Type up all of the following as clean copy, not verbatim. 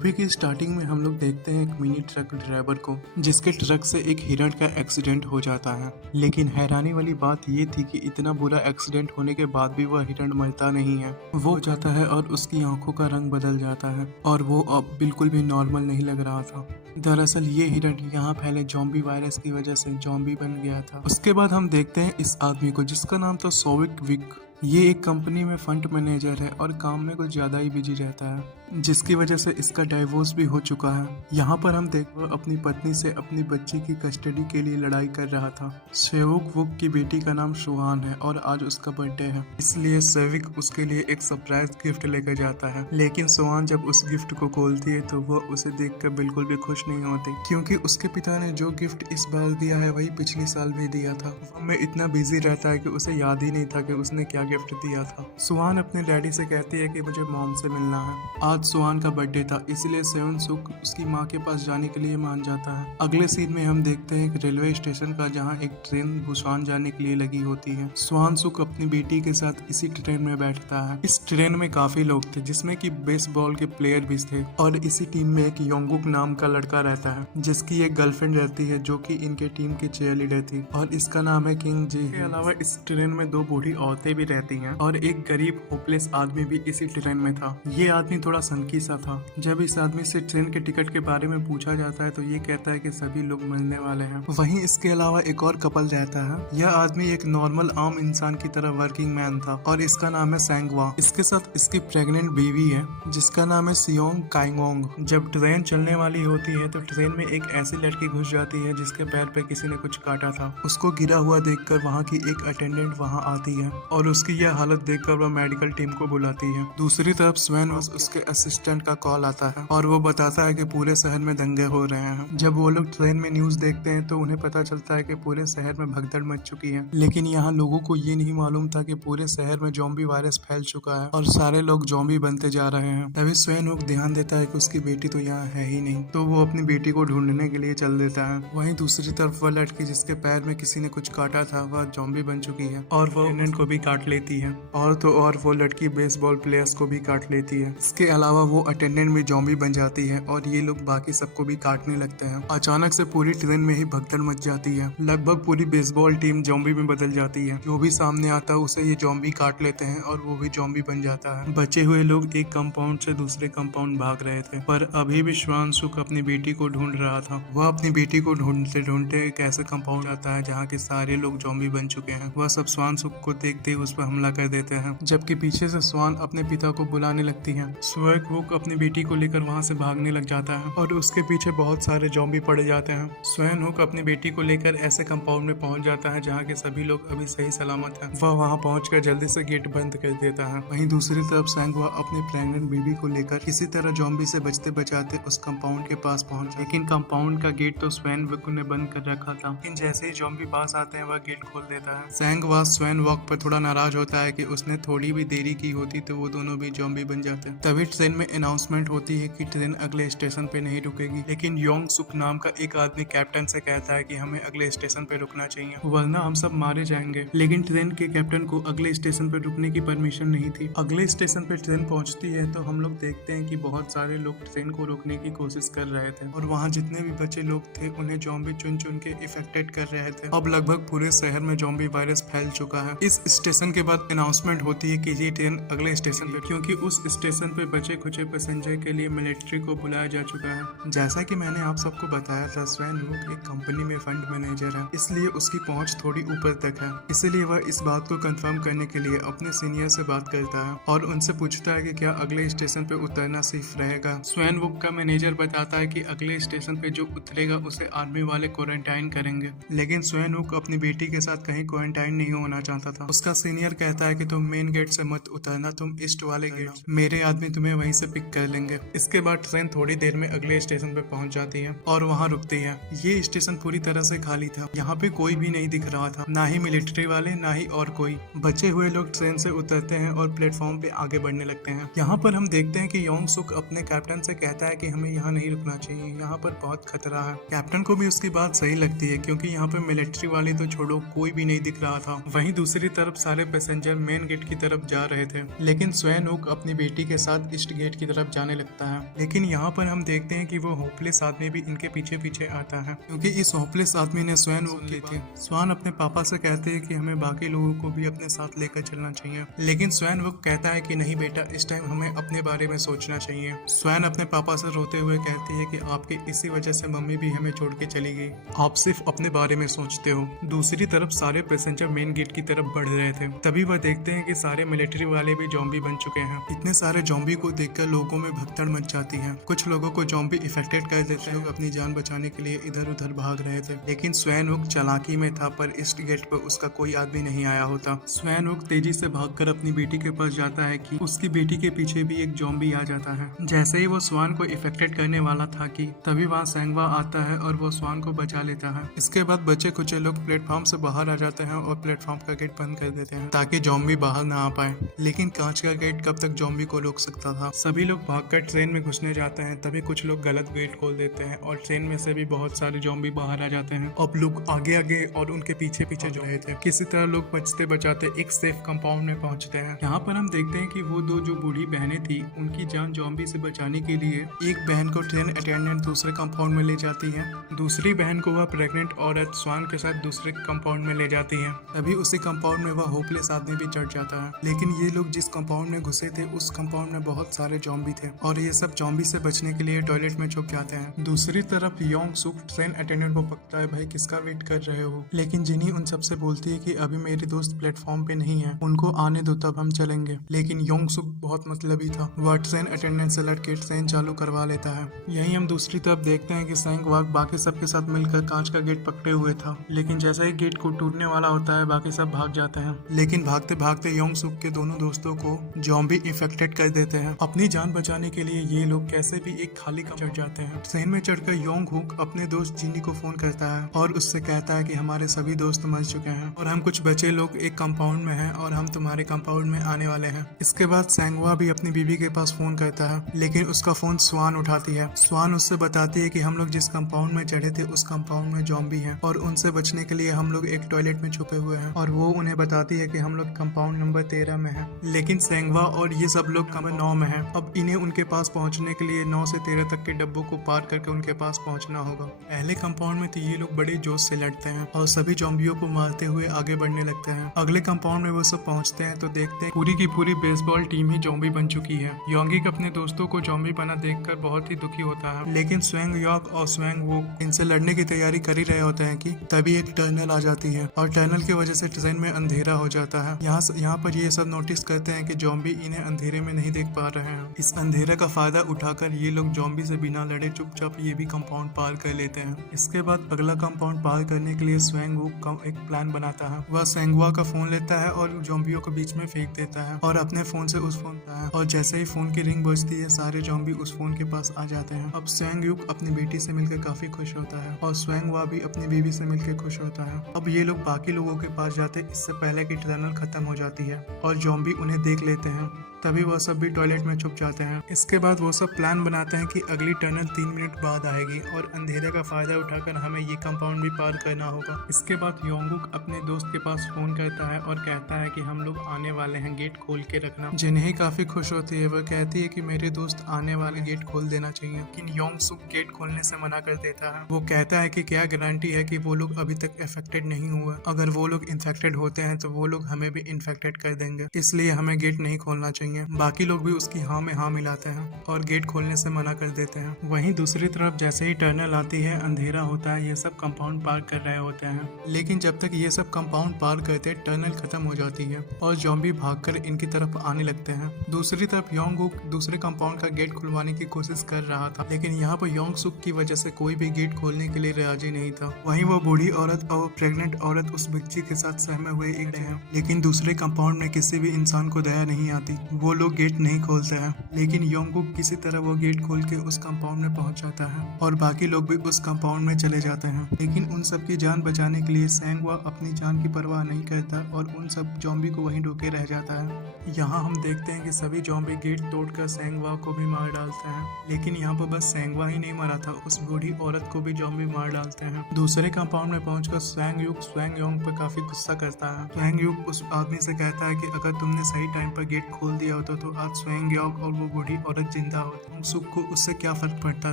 Movie की starting में हम लोग देखते हैं एक मिनी ट्रक ड्राइवर को जिसके ट्रक से एक हिरण का एक्सीडेंट हो जाता है। लेकिन हैरानी वाली बात ये थी कि इतना बुरा एक्सीडेंट होने के बाद भी वह हिरण मरता नहीं है। वो जाता है और उसकी आंखों का रंग बदल जाता है और वो अब बिल्कुल भी नॉर्मल नहीं लग रहा था। दरअसल ये हिरण यहाँ फैले जॉम्बी वायरस की वजह से जॉम्बी बन गया था। उसके बाद हम देखते हैं इस आदमी को जिसका नाम था सोविक विक। ये एक कंपनी में फंड मैनेजर है और काम में कुछ ज्यादा ही बिजी रहता है, जिसकी वजह से इसका डाइवोर्स भी हो चुका है। यहाँ पर हम देखते हैं अपनी पत्नी से अपनी बच्ची की कस्टडी के लिए लड़ाई कर रहा था। सेवुक वुक की बेटी का नाम सुहान है और आज उसका बर्थडे है, इसलिए सेविक उसके लिए एक सरप्राइज गिफ्ट लेकर जाता है। लेकिन सुहान जब उस गिफ्ट को खोलती है तो वह उसे देखकर बिल्कुल भी खुश नहीं होती, क्योंकि उसके पिता ने जो गिफ्ट इस बार दिया है वही पिछले साल भी दिया था। वो में इतना बिजी रहता है कि उसे याद ही नहीं था कि उसने क्या गिफ्ट दिया था। सुहान अपने डैडी से कहती है कि मुझे मॉम से मिलना है। आज सुहान का बर्थडे था, इसलिए सेवन सुक उसकी माँ के पास जाने के लिए मान जाता है। अगले सीन में हम देखते हैं एक रेलवे स्टेशन का, जहाँ एक ट्रेन बुसान जाने के लिए लगी होती है। सुहान सुक अपनी बेटी के साथ इसी ट्रेन में बैठता है। इस ट्रेन में काफी लोग थे, जिसमें कि बेसबॉल के प्लेयर भी थे, और इसी टीम में एक योंगुक नाम का लड़का रहता है जिसकी एक गर्लफ्रेंड रहती है जो कि इनके टीम की चीयर लीडर थी, और इसका नाम है किंग जी। इसके अलावा इस ट्रेन में दो बूढ़ी औरतें भी रहती हैं और एक गरीब होपलेस आदमी भी इसी ट्रेन में था। ये आदमी थोड़ा सनकी सा था। जब इस आदमी से ट्रेन के टिकट के बारे में पूछा जाता है तो ये कहता है कि सभी लोग मरने वाले हैं। वहीं इसके अलावा एक और कपल रहता है। यह आदमी एक नॉर्मल आम इंसान की तरह वर्किंग मैन था और इसका नाम है सैंगवा। इसके साथ इसकी प्रेग्नेंट बीवी है जिसका नाम है सियोंग काइंगोंग। जब ट्रेन चलने वाली होती है तो ट्रेन में एक ऐसी लड़की घुस जाती है जिसके पैर पे किसी ने कुछ काटा था। उसको गिरा हुआ देखकर वहाँ की एक अटेंडेंट वहाँ आती है और उसकी यह हालत देखकर वह मेडिकल टीम को बुलाती है। दूसरी तरफ स्वैन उसके असिस्टेंट का कॉल आता है और वो बताता है कि पूरे शहर में दंगे हो रहे हैं। जब वो लोग ट्रेन में न्यूज देखते हैं तो उन्हें पता चलता है कि पूरे शहर में भगदड़ मच चुकी है। लेकिन यहाँ लोगों को ये नहीं मालूम था कि पूरे शहर में जॉम्बी वायरस फैल चुका है और सारे लोग जॉम्बी बनते जा रहे हैं। तभी स्वैन हुक ध्यान देता है कि उसकी बेटी तो यहाँ है ही नहीं, तो वो अपनी बेटी को ढूंढने के लिए चल देता है। वहीं दूसरी तरफ वह लड़की जिसके पैर में किसी ने कुछ काटा था वह जॉम्बी बन चुकी है और वो अटेंडेंट को भी काट लेती है, और तो और वो लड़की बेसबॉल प्लेयर्स को भी काट लेती है। इसके अलावा वो अटेंडेंट भी जॉम्बी बन जाती है और ये लोग बाकी सबको भी काटने लगते हैं। अचानक से पूरी ट्रेन में ही भगदड़ मच जाती है। लगभग पूरी बेसबॉल टीम जॉम्बी में बदल जाती है। जो भी सामने आता है उसे ये जॉम्बी काट लेते हैं और वो भी जॉम्बी बन जाता है। बचे हुए लोग एक कंपाउंड से दूसरे कंपाउंड भाग रहे थे, पर अभी भी श्वान सुक अपनी बेटी को ढूंढ रहा था। वह अपनी बेटी को ढूंढते ढूंढते एक ऐसे कंपाउंड आता है जहाँ के सारे लोग जॉम्बी बन चुके हैं। वह सब स्वान सुक को देखते ही उस पर हमला कर देते हैं, जबकि पीछे से स्वान अपने पिता को बुलाने लगती है। स्वर्ग वुक अपनी बेटी को लेकर वहाँ से भागने लग जाता है और उसके पीछे बहुत सारे जॉम्बी पड़े जाते हैं। स्वयं हुक अपनी बेटी को लेकर ऐसे कंपाउंड में पहुंच जाता है जहाँ के सभी लोग अभी सही सलामत हैं। वह वहाँ पहुंचकर जल्दी से गेट बंद कर देता है। वहीं दूसरी तरफ सैंगवा अपनी प्रेग्नेंट बीबी को लेकर किसी तरह जॉम्बी से बचते बचाते उस कंपाउंड के पास पहुंच, लेकिन कंपाउंड का गेट तो स्वयं वुक ने बंद कर रखा था। लेकिन जैसे ही जॉम्बी पास आते हैं वह गेट खोल देता है। सैंगवा स्वयं वॉक पर थोड़ा नाराज होता है कि उसने थोड़ी भी देरी की होती तो वो दोनों भी जॉम्बी बन जाते। तभी ट्रेन में अनाउंसमेंट होती है कि ट्रेन अगले स्टेशन पे नहीं रुकेगी, लेकिन योंग सुक नाम का एक आदमी कैप्टन से कहता है कि हमें अगले स्टेशन पे रुकना चाहिए वरना हम सब मारे जाएंगे। लेकिन ट्रेन के कैप्टन को अगले स्टेशन पे रुकने की परमिशन नहीं थी। अगले स्टेशन पे ट्रेन पहुंचती है तो हम लोग देखते हैं कि बहुत सारे लोग ट्रेन को रोकने की कोशिश कर रहे थे और वहाँ जितने भी बचे लोग थे उन्हें जॉम्बी चुन चुन के इफेक्टेड कर रहे थे। अब लगभग पूरे शहर में जॉम्बी वायरस फैल चुका है। इस स्टेशन के बाद अनाउंसमेंट होती है कि ये ट्रेन अगले स्टेशन पे, क्योंकि उस स्टेशन पे बचे खुचे पैसेंजर के लिए मिलिट्री को बुलाया जा चुका है। जैसा कि मैंने आप सबको बताया था, स्वैन हुक एक कंपनी में फंड मैनेजर है, इसलिए उसकी पहुंच थोड़ी ऊपर तक है। इसीलिए वह इस बात को कंफर्म करने के लिए अपने सीनियर से बात करता है और उनसे पूछता है कि क्या अगले स्टेशन पे उतरना सेफ रहेगा। स्वैन हुक का मैनेजर बताता है कि अगले स्टेशन पे जो उतरेगा उसे आर्मी वाले क्वारंटाइन करेंगे, लेकिन स्वैन हुक अपनी बेटी के साथ कहीं क्वारंटाइन नहीं होना चाहता था। उसका सीनियर कहता है कि तुम मेन गेट से मत उतरना, तुम ईस्ट वाले गेट, मेरे आदमी तुम्हें वहीं से पिक कर लेंगे। इसके बाद ट्रेन थोड़ी देर में अगले स्टेशन पे पहुंच जाती है और वहां रुकती है। ये स्टेशन पूरी तरह से खाली था। यहाँ पे कोई भी नहीं दिख रहा था, ना ही मिलिट्री वाले ना ही और कोई। बचे हुए लोग ट्रेन से उतरते हैं और प्लेटफॉर्म पे आगे बढ़ने लगते हैं। यहाँ पर हम देखते हैं कि योंग सुक अपने कैप्टन से कहता है कि हमें यहाँ नहीं रुकना चाहिए, यहाँ पर बहुत खतरा है। कैप्टन को भी उसकी बात सही लगती है, क्योंकि यहाँ पे मिलिट्री वाले तो छोड़ो कोई भी नहीं दिख रहा था। वहीं दूसरी तरफ सारे पैसेंजर मेन गेट की तरफ जा रहे थे, लेकिन स्वैन वुक अपनी बेटी के साथ ईस्ट गेट की तरफ जाने लगता है। लेकिन यहाँ पर हम देखते हैं कि वो होपलेस आदमी भी इनके पीछे पीछे आता है, क्योंकि इस होपलेस आदमी ने स्वैन वुक की थी। स्वान अपने पापा से कहते हैं कि हमें बाकी लोगों को भी अपने साथ लेकर चलना चाहिए, लेकिन स्वैन वुक कहता है कि नहीं बेटा, इस टाइम हमें अपने बारे में सोचना चाहिए। स्वैन अपने पापा से रोते हुए कहती है कि आपकी इसी वजह से मम्मी भी हमें छोड़ के चली गई, आप सिर्फ अपने बारे में सोचते हो। दूसरी तरफ सारे पैसेंजर मेन गेट की तरफ बढ़ रहे थे, तभी वह देखते हैं कि सारे मिलिट्री वाले भी जॉम्बी बन चुके हैं। इतने सारे जॉम्बी को देखकर लोगों में भगदड़ मच जाती है। कुछ लोगों को जॉम्बी इफेक्टेड कर देते हैं, अपनी जान बचाने के लिए इधर उधर भाग रहे थे, लेकिन स्वैन वुक चालाकी में था, पर ईस्ट गेट पर उसका कोई आदमी नहीं आया होता। स्वैन वुक तेजी से भागकर अपनी बेटी के पास जाता है कि उसकी बेटी के पीछे भी एक जॉम्बी आ जाता है। जैसे ही वो स्वान को इफेक्टेड करने वाला था कि तभी वहाँ सेंगवा आता है और वो स्वान को बचा लेता है। इसके बाद बचे कुछ लोग प्लेटफॉर्म से बाहर आ जाते हैं और प्लेटफॉर्म का गेट बंद कर देते हैं ताकि जॉम्बी बाहर ना आ पाए, लेकिन कांच का गेट कब तक जॉम्बी को रोक सकता था। सभी लोग भागकर ट्रेन में घुसने जाते हैं, तभी कुछ लोग गलत गेट खोल देते हैं और ट्रेन में से भी बहुत सारे जॉम्बी बाहर आ जाते हैं। अब लोग आगे आगे और उनके पीछे पीछे जा रहे थे। किसी तरह लोग बचते बचाते एक सेफ कंपाउंड में पहुंचते हैं। यहाँ पर हम देखते हैं कि वो दो जो बूढ़ी बहनें थी, उनकी जान जॉम्बी से बचाने के लिए एक बहन को ट्रेन अटेंडेंट दूसरे कंपाउंड में ले जाती है, दूसरी बहन को वह प्रेग्नेंट औरत स्वान के साथ दूसरे कंपाउंड में ले जाती है। तभी उसी कंपाउंड में वह होपलेस आदमी भी चढ़ जाता है, लेकिन ये लोग जिस कंपाउंड में घुसे थे उस कंपाउंड में बहुत सारे जॉम्बी थे और ये सब जॉम्बी से बचने के लिए टॉयलेट में छुप जाते हैं। दूसरी तरफ योंग सुक ट्रेन अटेंडेंट को पकड़ता है, भाई किसका वेट कर रहे हो, लेकिन जिनी उन सबसे बोलती है कि अभी मेरे दोस्त प्लेटफॉर्म पे नहीं है, उनको आने दो तब हम चलेंगे। लेकिन योंग सुक बहुत मतलबी था, वह ट्रेन अटेंडेंट से लड़के ट्रेन चालू करवा लेता है। यही हम दूसरी तरफ देखते हैं कि सेंग वाक बाकी सबके साथ मिलकर कांच का गेट पकड़े हुए था, लेकिन जैसा ही गेट को टूटने वाला होता है बाकी सब भाग जाते हैं, लेकिन भागते भागते योंग सुक के दोनों दोस्तों को जॉम्बी इन्फेक्टेड कर देते हैं। अपनी जान बचाने के लिए ये लोग कैसे भी एक खाली कमरे चढ़ जाते हैं। ट्रेन में चढ़कर योंग हुक अपने दोस्त जिनी को फोन करता है और उससे कहता है कि हमारे सभी दोस्त मर चुके हैं और हम कुछ बचे लोग एक कंपाउंड में हैं और हम तुम्हारे कंपाउंड में आने वाले हैं। इसके बाद सेंगवा भी अपनी बीवी के पास फोन करता है, लेकिन उसका फोन स्वान उठाती है। स्वान उससे बताती है कि हम लोग जिस कंपाउंड में चढ़े थे उस कंपाउंड में जॉम्बी हैं और उनसे बचने के लिए हम लोग एक टॉयलेट में छुपे हुए हैं, और वो उन्हें बताती है कि हम लोग कंपाउंड नंबर 13 में हैं, लेकिन सेंगवा और ये सब लोग नंबर 9 में हैं। अब इन्हें उनके पास पहुंचने के लिए 9 से 13 तक के डब्बों को पार करके उनके पास पहुंचना होगा। पहले कंपाउंड में तो ये लोग बड़े जोश से लड़ते हैं और सभी जॉम्बियों को मारते हुए आगे बढ़ने लगते हैं। अगले कंपाउंड में वो सब पहुंचते हैं तो देखते हैं पूरी की पूरी बेसबॉल टीम ही जॉम्बी बन चुकी है। योंगिक अपने दोस्तों को जॉम्बी बना देखकर बहुत ही दुखी होता है, लेकिन स्वैंग यॉक और स्वैंग वो इनसे लड़ने की तैयारी कर ही रहे होते हैं कि तभी एक टनल आ जाती है और टनल की वजह से ट्रेन में अंधेरा हो जाता है। यहाँ पर ये सब नोटिस करते हैं कि जॉम्बी इन्हें अंधेरे में नहीं देख पा रहे हैं। इस अंधेरे का फायदा उठाकर ये लोग जॉम्बी से बिना लड़े चुपचाप ये भी कंपाउंड पार कर लेते हैं। इसके बाद अगला कंपाउंड पार करने के लिए स्वैंग वुक एक प्लान बनाता है। वह सेंगवा का फोन लेता है और जॉम्बियों को बीच में फेंक देता है और अपने फोन से उस फोन है, और जैसे ही फोन की रिंग बजती है सारे जॉम्बी उस फोन के पास आ जाते हैं। अब स्वैंग युक अपनी बेटी से मिलकर काफी खुश होता है और स्वैंग वा भी अपनी बीवी से मिलकर खुश होता है। अब ये लोग बाकी लोगों के पास जाते इससे पहले कि टनल खत्म हो जाती है और जॉम्बी उन्हें देख लेते हैं, तभी वह सब भी टॉयलेट में छुप जाते हैं। इसके बाद वो सब प्लान बनाते हैं कि अगली टनल 3 मिनट बाद आएगी और अंधेरे का फायदा उठाकर हमें ये कंपाउंड भी पार करना होगा। इसके बाद योंगुक अपने दोस्त के पास फोन करता है और कहता है कि हम लोग आने वाले हैं, गेट खोल के रखना। जिन्हें काफी खुश होती है, वह कहती है कि मेरे दोस्त आने वाले, गेट खोल देना चाहिए, लेकिन योंगसुक गेट खोलने से मना कर देता है। वो कहता है कि क्या गारंटी है कि वो लोग अभी तक इन्फेक्टेड नहीं हुए, अगर वो लोग इन्फेक्टेड होते हैं तो वो लोग हमें भी इन्फेक्टेड कर देंगे, इसलिए हमें गेट नहीं खोलना चाहिए। बाकी लोग भी उसकी हाँ में हाँ मिलाते हैं और गेट खोलने से मना कर देते हैं। वहीं दूसरी तरफ जैसे ही टनल आती है, अंधेरा होता है, ये सब कंपाउंड पार कर रहे होते हैं, लेकिन जब तक ये सब कंपाउंड पार करते टनल खत्म हो जाती है और जॉम्बी भागकर इनकी तरफ आने लगते हैं। दूसरी तरफ योंगुक दूसरे कंपाउंड का गेट खुलवाने की कोशिश कर रहा था, लेकिन यहाँ पर योंगसुक की वजह से कोई भी गेट खोलने के लिए राजी नहीं था। वहीं वो बूढ़ी औरत और प्रेग्नेंट औरत उस बच्ची के साथ सहमे हुए एक हैं, लेकिन दूसरे कंपाउंड में किसी भी इंसान को दया नहीं आती। वो लोग गेट नहीं खोलते हैं, लेकिन योंगकुक किसी तरह वो गेट खोल के उस कंपाउंड में पहुंच जाता है और बाकी लोग भी उस कंपाउंड में चले जाते हैं। लेकिन उन सब की जान बचाने के लिए सैंगवा अपनी जान की परवाह नहीं करता और उन सब जॉम्बी को वहीं रोके रह जाता है। यहाँ हम देखते हैं कि सभी जॉम्बी गेट तोड़कर सैंगवा को भी मार डालते हैं, लेकिन यहाँ पर बस सैंगवा ही नहीं मरा था, उस बूढ़ी औरत को भी जॉम्बी मार डालते हैं। दूसरे कंपाउंड में पहुंचकर स्वैंग युग स्वैंग योंग पर काफी गुस्सा करता है। स्वैंग युग उस आदमी से कहता है कि अगर तुमने सही टाइम पर गेट खोल दिया होता तो आज स्वैंग योंग और वो बूढ़ी औरत जिंदा होती। सुख को उससे क्या फर्क पड़ता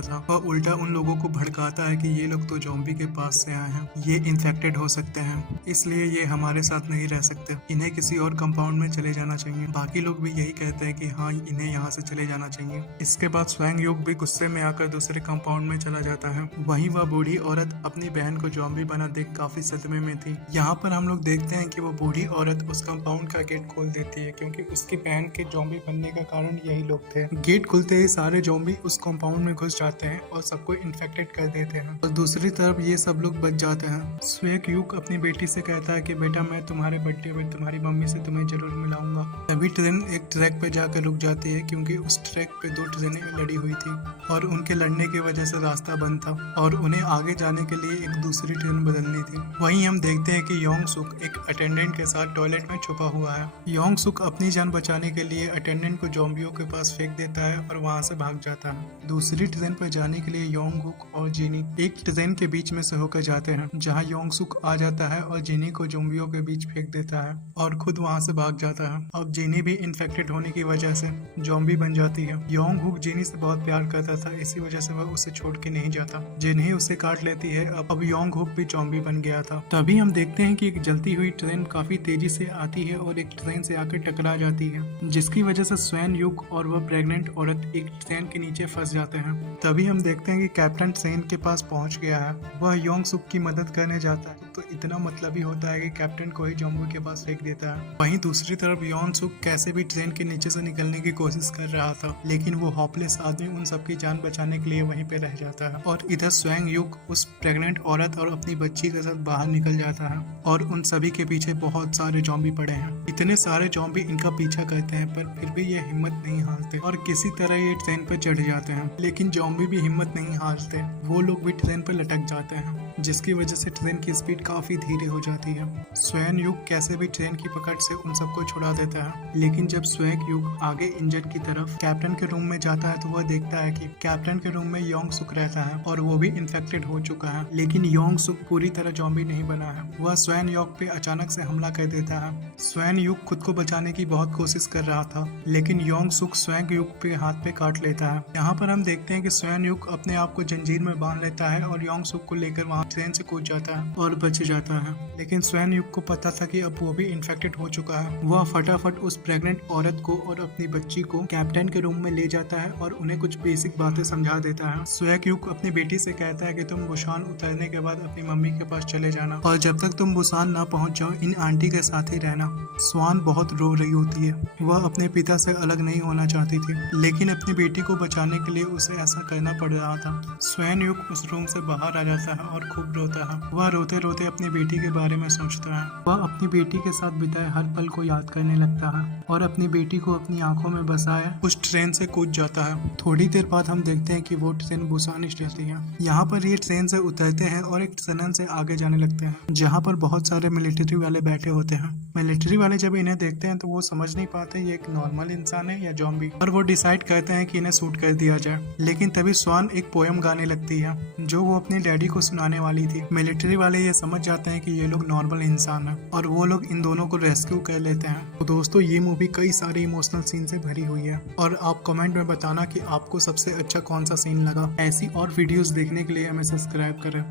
था। वह उल्टा उन लोगों को भड़काता है कि ये लोग तो जॉम्बी के पास से आए हैं, ये इन्फेक्टेड हो सकते हैं, इसलिए ये हमारे साथ नहीं रह सकते, इन्हें किसी और कंपाउंड में चले जाना चाहिए। बाकी लोग भी यही कहते हैं कि हाँ, इन्हें यहाँ से चले जाना चाहिए। इसके बाद स्वैंग युग भी गुस्से में आकर दूसरे कंपाउंड में चला जाता है। वहीं वह बूढ़ी औरत अपनी बहन को जॉम्बी बना देख काफी सदमे में थी। यहाँ पर हम लोग देखते हैं कि वो बूढ़ी औरत उस कंपाउंड का गेट खोल देती है, क्योंकि उसकी बहन के जॉम्बी बनने का कारण यही लोग थे। गेट खुलते ही सारे जॉम्बी उस कंपाउंड में घुस जाते हैं और सबको इन्फेक्टेड कर देते हैं और दूसरी तरफ ये सब लोग बच जाते हैं। स्वैंग युग अपनी बेटी से कहता है कि बेटा, मैं तुम्हारे बर्थडे पे तुम्हारी मम्मी से तुम्हें जरूर मिलाऊंगा। तभी ट्रेन एक ट्रैक पे जाकर रुक जाती है, क्योंकि उस ट्रैक पे दो ट्रेनें लड़ी हुई थी और उनके लड़ने की वजह से रास्ता बंद था और उन्हें आगे जाने के लिए एक दूसरी ट्रेन बदलनी थी। वहीं हम देखते हैं कि योंग सुक एक अटेंडेंट के साथ टॉयलेट में छुपा हुआ है। योंग सुक अपनी जान बचाने के लिए अटेंडेंट को जॉम्बियों के पास फेंक देता है और वहां से भाग जाता है। दूसरी ट्रेन पर जाने के लिए योंग हुक और जिनी एक ट्रेन के बीच में से होकर जाते हैं, जहां योंग सुक आ जाता है और जिनी को जॉम्बियों के बीच फेंक देता है और खुद वहां से भाग जाता है। अब जिनी भी इन्फेक्टेड होने की वजह से जॉम्बी बन जाती है। योंग हुक जिनी से बहुत प्यार करता था, इसी वजह से वह उसे छोड़ के नहीं जाता। जिनी उसे काट लेती है। अब योंग हुक भी जॉम्बी बन गया था। तभी हम देखते हैं कि एक जलती हुई ट्रेन काफी तेजी से आती है और एक ट्रेन से आकर टकरा जाती है, जिसकी वजह से स्वैन युग और वह प्रेग्नेंट औरत एक ट्रेन के नीचे फंस जाते हैं। तभी हम देखते हैं कि कैप्टन ट्रेन के पास पहुंच गया है। वह योंग सुक की मदद करने जाता है, तो इतना मतलब ही होता है कि कैप्टन को ही जॉम्बी के पास फेंक देता है। वहीं दूसरी तरफ योंग सुक कैसे भी ट्रेन के नीचे से निकलने की कोशिश कर रहा था, लेकिन वो होपलेस आदमी उन सबकी जान बचाने के लिए वहीं पे रह जाता है और इधर स्वैंग युग उस प्रेग्नेंट औरत और अपनी बच्ची के साथ बाहर निकल जाता है और उन सभी के पीछे बहुत सारे जॉम्बी पड़े हैं। इतने सारे जॉम्बी इनका पीछा करते हैं, पर फिर भी ये हिम्मत नहीं हारते और किसी तरह ये ट्रेन पर चढ़ जाते हैं। लेकिन जॉम्बी भी हिम्मत नहीं हारते, वो लोग भी ट्रेन पर लटक जाते हैं, जिसकी वजह से ट्रेन की स्पीड काफी धीरे हो जाती है। स्वैन युग कैसे भी ट्रेन की पकड़ से उन सबको छुड़ा देता है, लेकिन जब स्वैन युग आगे इंजन की तरफ कैप्टन के रूम में जाता है तो वह देखता है कि कैप्टन के रूम में योंग सुक रहता है और वो भी इन्फेक्टेड हो चुका है। लेकिन योंग सुक पूरी तरह जॉम्बी नहीं बना है। वह स्वैन युग पे अचानक से हमला कर देता है। स्वैन युग खुद को बचाने की बहुत कोशिश कर रहा था, लेकिन योंग सुक स्वैन युग पे हाथ पे काट लेता है। यहाँ पर हम देखते हैं कि स्वैन युग अपने आप को जंजीर में बांध लेता है और योंग सुक को लेकर वहाँ ट्रेन से कूद जाता है और बच जाता है। लेकिन स्वैन युग को पता था कि अब वो भी इन्फेक्टेड हो चुका है। वह फटाफट उस प्रेग्नेंट औरत को और अपनी बच्ची को कैप्टन के रूम में ले जाता है और उन्हें कुछ बेसिक बातें समझा देता है। स्वैन युग अपनी बेटी से कहता है कि तुम बुसान उतरने के बाद अपनी मम्मी के पास चले जाना और जब तक तुम बुसान ना पहुंच जाओ इन आंटी के साथ ही रहना। स्वान बहुत रो रही होती है। वह अपने पिता से अलग नहीं होना चाहती थी, लेकिन अपनी बेटी को बचाने के लिए उसे ऐसा करना पड़ रहा था। स्वैन युग उस रूम से बाहर आ जाता है और खूब रोता है। वह रोते रोते अपनी बेटी के बारे में सोचता है। वह अपनी बेटी के साथ बिताए हर पल को याद करने लगता है और अपनी बेटी को अपनी आंखों में बसाए उस ट्रेन से कूद जाता है। थोड़ी देर बाद हम देखते हैं कि वो ट्रेन बुसान स्टेशन है। यहाँ पर ये ट्रेन से उतरते हैं और एक टनल से आगे जाने लगते हैं, जहाँ पर बहुत सारे मिलिट्री वाले बैठे होते हैं। मिलिट्री वाले जब इन्हें देखते हैं तो वो समझ नहीं पाते ये एक नॉर्मल इंसान है या जॉम्बी, और वो डिसाइड करते हैं कि इन्हें शूट कर दिया जाए। लेकिन तभी स्वान एक पोयम गाने लगती है जो वो अपनी डैडी को सुनाने वाली थी। मिलिट्री वाले ये समझ जाते हैं कि ये लोग नॉर्मल इंसान है और वो लोग इन दोनों को रेस्क्यू कर लेते हैं। तो दोस्तों, ये मूवी कई सारे इमोशनल सीन से भरी हुई है और आप कमेंट में बताना कि आपको सबसे अच्छा कौन सा सीन लगा। ऐसी और वीडियोस देखने के लिए हमें सब्सक्राइब करें।